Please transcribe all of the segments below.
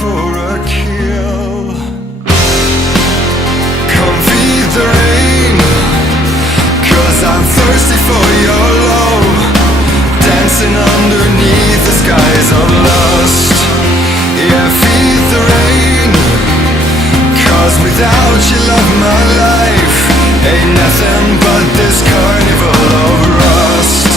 for a kill. Come feed the rain, 'cause I'm thirsty for your love. Dancing underneath the skies of lust. Yeah, feed the rain, 'cause without you, love, my life ain't nothing but this carnival of rust.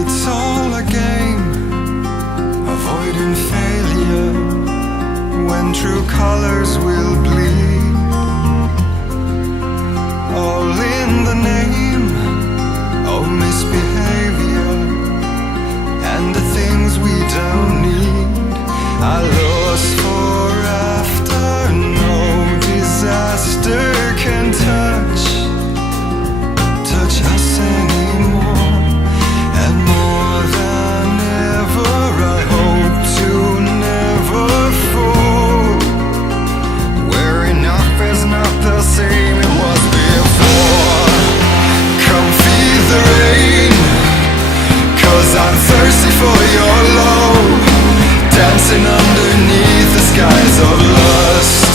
It's all a game, avoiding failure when true colors will bleed. All in the name of misbehavior and the things we don't need. I lost for after no disaster can touch us anymore. And more than ever, I hope to never fall where enough is not the same it was before. Come feed the rain, 'cause I'm thirsty for your love. Dancing underneath the skies of lust.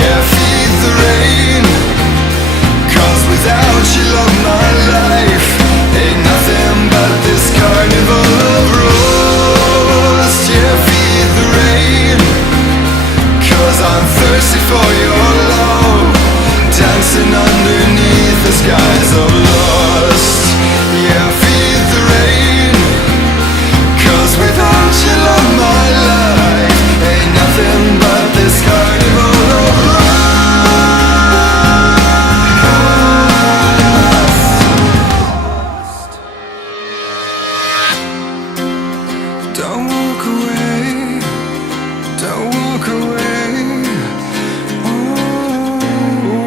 Yeah, feed the rain, 'cause without you, love, my life ain't nothing but this carnival of rust. Yeah, feed the rain, 'cause I'm thirsty for your love. Dancing underneath the skies of lust. Yeah, feed the rain, 'cause without you, love, my life ain't nothing but this carnival of rust. Don't walk away, don't walk away. Oh,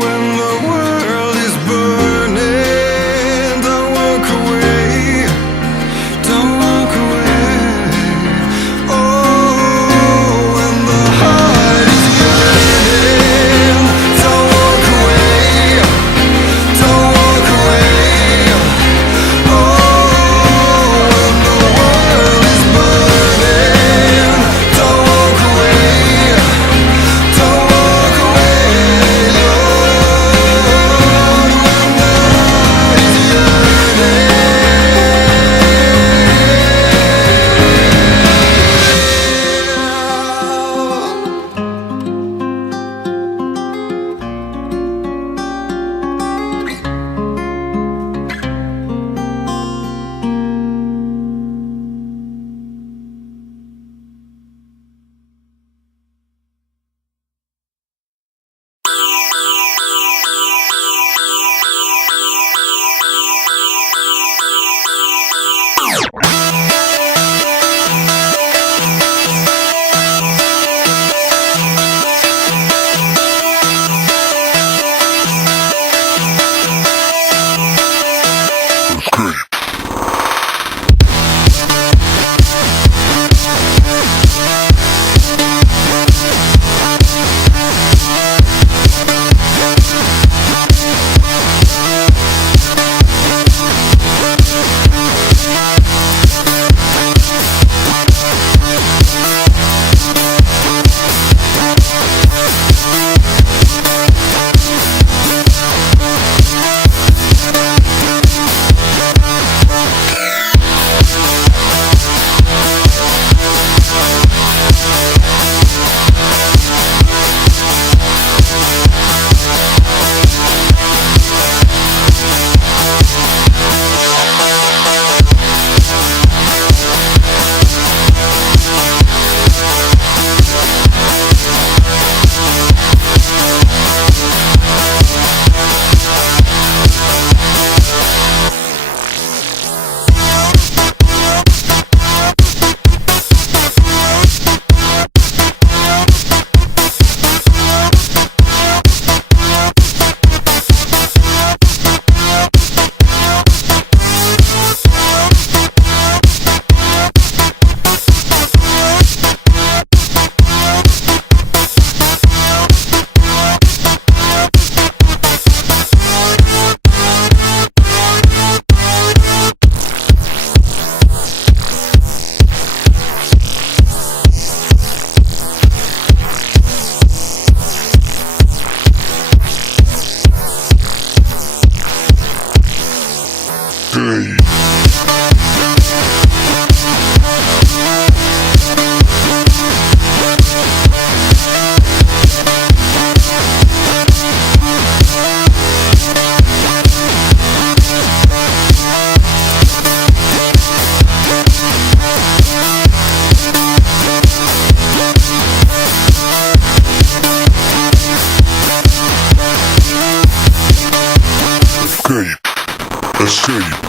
when the world is burning, don't walk away, don't walk away. Oh, when the heart is yearning, don't walk away, don't walk away. Oh, when the world is burning, don't walk away, A380.